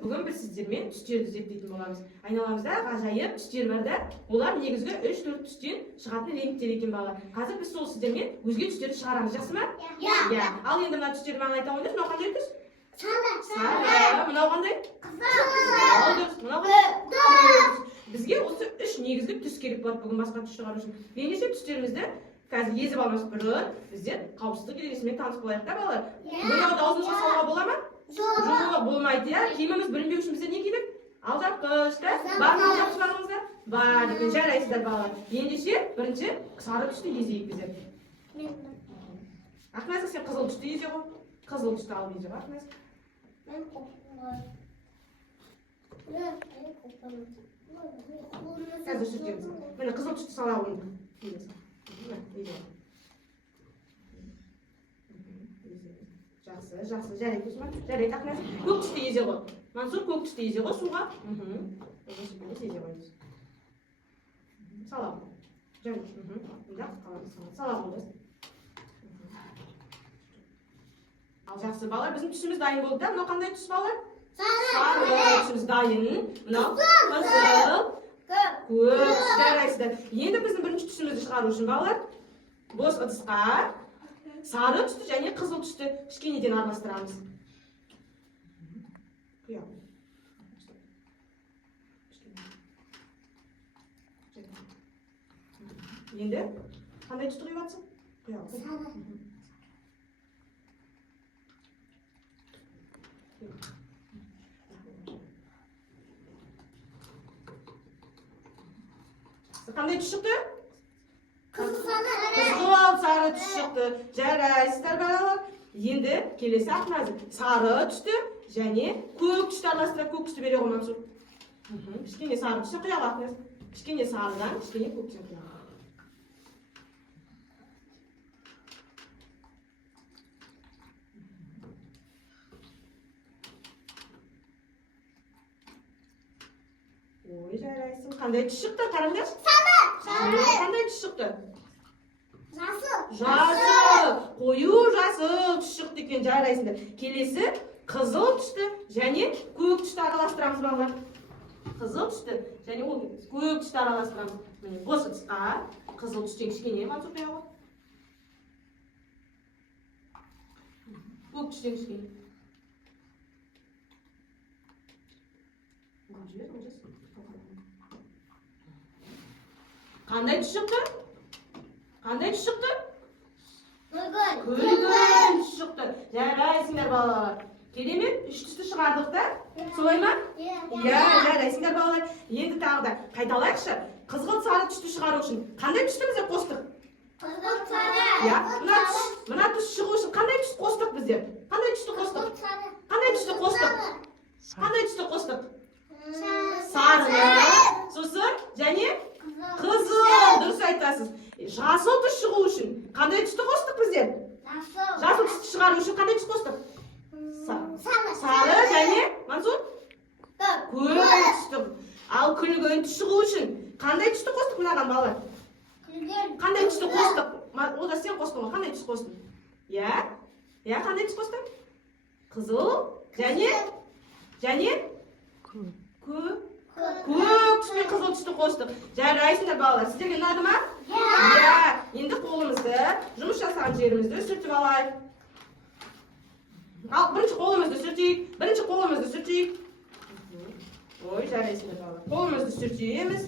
Бүгін біз сіздермен түстерді зерттейтін боламыз. Айналамызда ғажайып түстер бар да, олар негізгі 3-4 түстен шығатын реңктер екен балалар. Қазір біз сол сіздермен өзге түстерді шығарамыз, жақсы ма? Иә. Ал енді мына түстерді маған айта қойыңыз, мынау қандай түс? Сары. Мынау қандай? Қызыл. Мынау қандай? Бізге осы 3 негізгі түс керек болады бүгін басқа түс шығару үшін. Ендеше түстерімізді қазір езіп алмас бұрын біздер қауіпсіздік ережесімен танысып болайық та балалар. Бояуды аузымызға салуға бола ма? Жоқ, болмайды, иә. Киіміміз білінбеу үшін біздер не кидік? Алжапқыш, та? Бар ма алжапқыштарыңызда? Бар екен, жарайсыздар балалар. Ендеше бірінші сары түсті езейік біздер. Ақназық, сен қызыл түсті езе ғой. Қызыл түсті алып езе ғой, Ақназық. Қазір сүртеміз. Міне қызыл түсті сала қойдық. Жақсы, жақсы, жарайды, ма? Жарайды, Ақназық. Көк түсті езе ғой. Мансұр, көк түсті езе ғой суға. Езе қойыңыз. Сала ғой. Жарайды. Сала қойыңыз. Ал жақсы, балалар, біздің түсіміз дайын болды да. Мынау қандай түс, балалар? Сары түсіміз дайын. Мынау қызыл, көк, жарайсыздар. Енді біздің бірінші түсімізді шығару үшін, балалар, бос ыдысқа сары түсті және қызыл түсті кішкенеден араластырамыз. Енді қандай түсті құйып жатсың? Сары. Қандай түс шықты? Қызыл. Сары түс шықты. Жарайсыздар балалар. Енді келесі Ақназық. Сары түсті және көк түсті араластырып, көк түсті бере ғой Мансұр. Кішкене сары түсті құя ғой Ақназық. Кішкене сарыдан, кішкене көк түсті құя ғой. Ой, жарайсың. Қандай түс шықты? Қараңдаршы. Қандай түс шықты? Жасыл. Қою жасыл түс шықты екен, жарайсыңдар. Келесі қызыл түсті және көк түсті араластырамыз балалар. Қызыл түсті және көк түсті араластырамыз. Міне бос ыдысқа қызыл түстен кішкене Мансұр құя ғой. Көк түстен кішкене. Қандай түс шықты? Қандай түс шықты? Күлгін түс шықты. Жарайсыңдар балалар. Керемет, 3 түсті шығардық та? Солай ма? Иә, жарайсыңдар балалар. Енді тағы да қайталайықшы. Қызғылт сары түсті шығару үшін қандай түсті біздер қостық? Қызғылт сары. Мына түс шығу үшін қандай түсті қостық біздер? Қандай түсті қостық? Қандай түсті қостық? Қандай түсті қостық? Сары. Сосын және қызыл. Дұрыс айтасыз. Жасыл түс шығу үшін қандай түсті қостық біздер? Жасыл түсті шығару үшін қандай түс қостық? Сары және Мансұр? Көк түсті. Ал күлгін түс шығу үшін қандай түсті қостық мынаған балалар? Қандай түсті қостық? Олда сен қостың ғой, қандай түс қостың? Иә? Иә, қандай түс қостың? Қызыл және көк түсті қызыл түсті қостық. Жарайсыңдар балалар. Сіздерге ұнады ма? Иә. Енді қолымызды, жұмыс жасаған жерімізді сүртіп алайық. Ал бірінші қолымызды сүртейік. Ой, жарайсыңдар балалар. Қолымызды сүртеміз.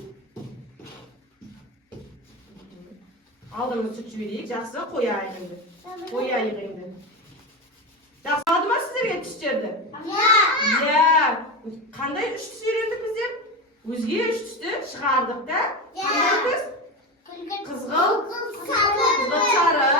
Алдымызды сүртіп жіберейік. Жақсы, қояйық енді. Жақсы, алды ма сіздерге түстерді? Иә. Қандай 3 түс үйрендік біздер? Өзге 3 түсті шығардық та? Қандай түс? Қызғылт, сары